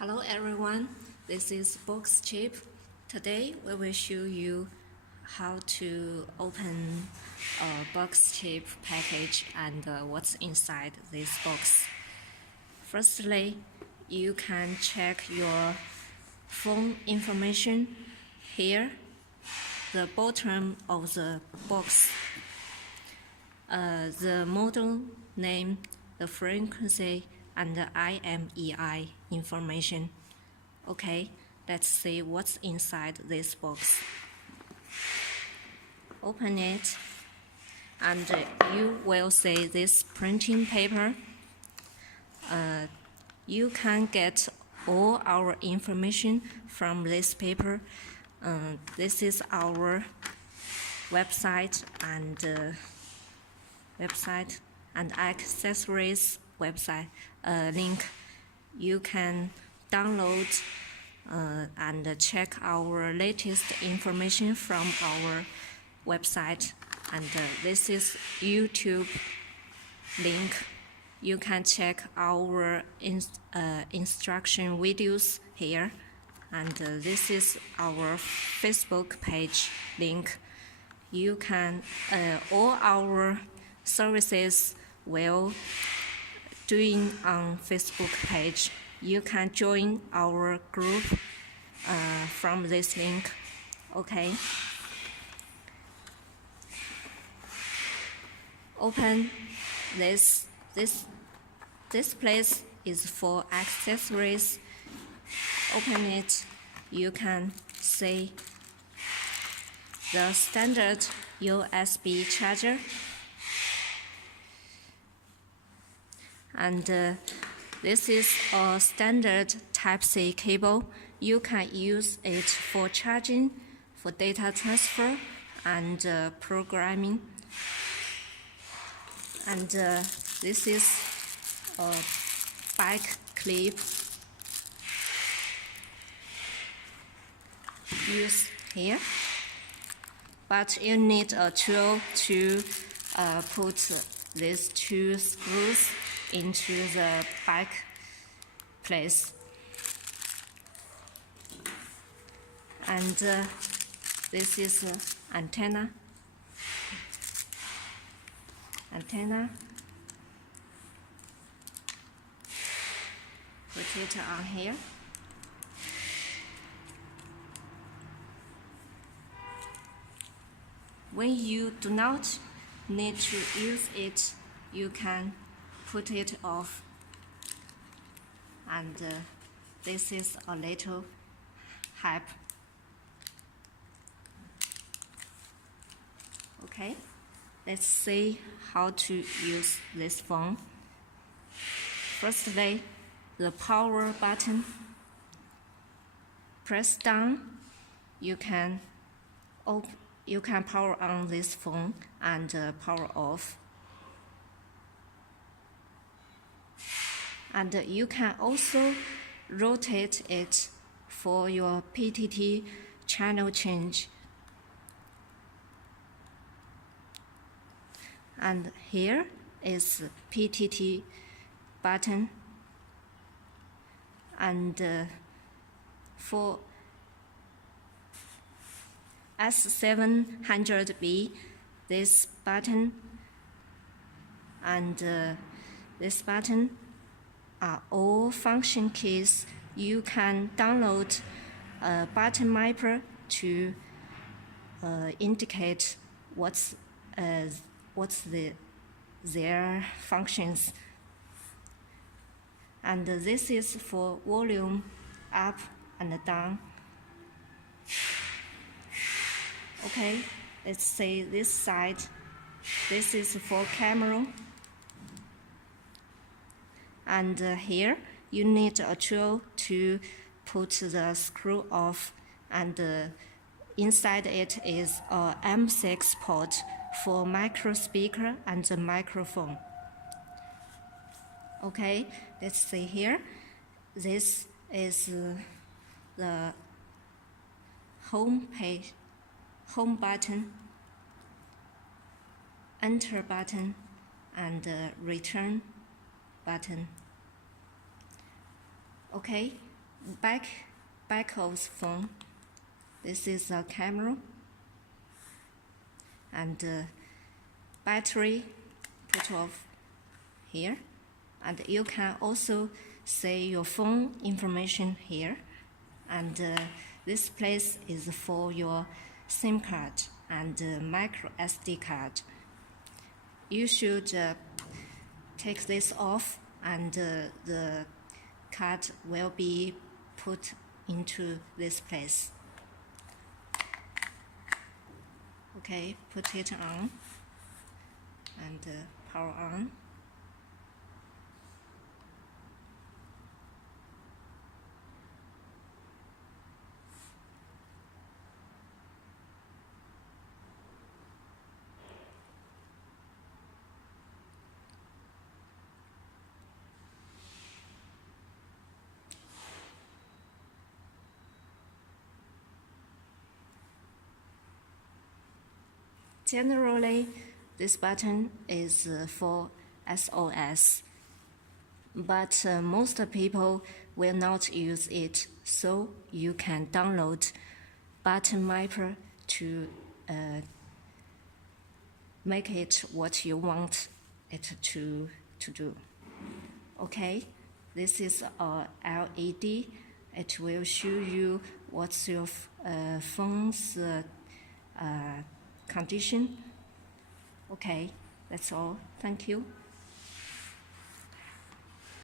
Hello everyone, this is Boxchip. Today we will show you how to open a Boxchip package and what's inside this box. Firstly, you can check your phone information here, the bottom of the box, the model name, the frequency, and the IMEI information. Okay, let's see what's inside this box. Open it, and you will see this printing paper. You can get all our information from this paper. This is our website and accessories website link. You can download and check our latest information from our website. And this is YouTube link. You can check our instruction videos here. And this is our Facebook page link. You can all our services will doing on Facebook page. You can join our group from this link. Okay. Open this place is for accessories. Open it. You can see the standard USB charger. And this is a standard Type-C cable. You can use it for charging, for data transfer, and programming. And this is a back clip. Use here. But you need a tool to put these two screws into the back place. And this is antenna. Put it on here. When you do not need to use it, you can put it off. And this is a little help. Okay, let's see how to use this phone. Firstly, the power button. Press down. You can power on this phone and power off. And you can also rotate it for your PTT channel change. And here is PTT button. And for S700B, this button and this button are all function keys. You can download a button mapper to indicate what's their functions. And this is for volume up and down. Okay, let's see this side. This is for camera. And here you need a tool to put the screw off, and inside it is a M6 port for micro speaker and the microphone. Okay, let's see here. This is the home page, home button, enter button, and return button. Okay, back of the phone. This is a camera, and battery put off here, and you can also see your phone information here, and this place is for your SIM card and micro SD card. You should take this off, and the card will be put into this place. Okay, put it on and power on. Generally, this button is for SOS, but most people will not use it, so you can download button mapper to make it what you want it to do. Okay, this is a LED. It will show you what's your phone's condition. Okay, that's all. Thank you.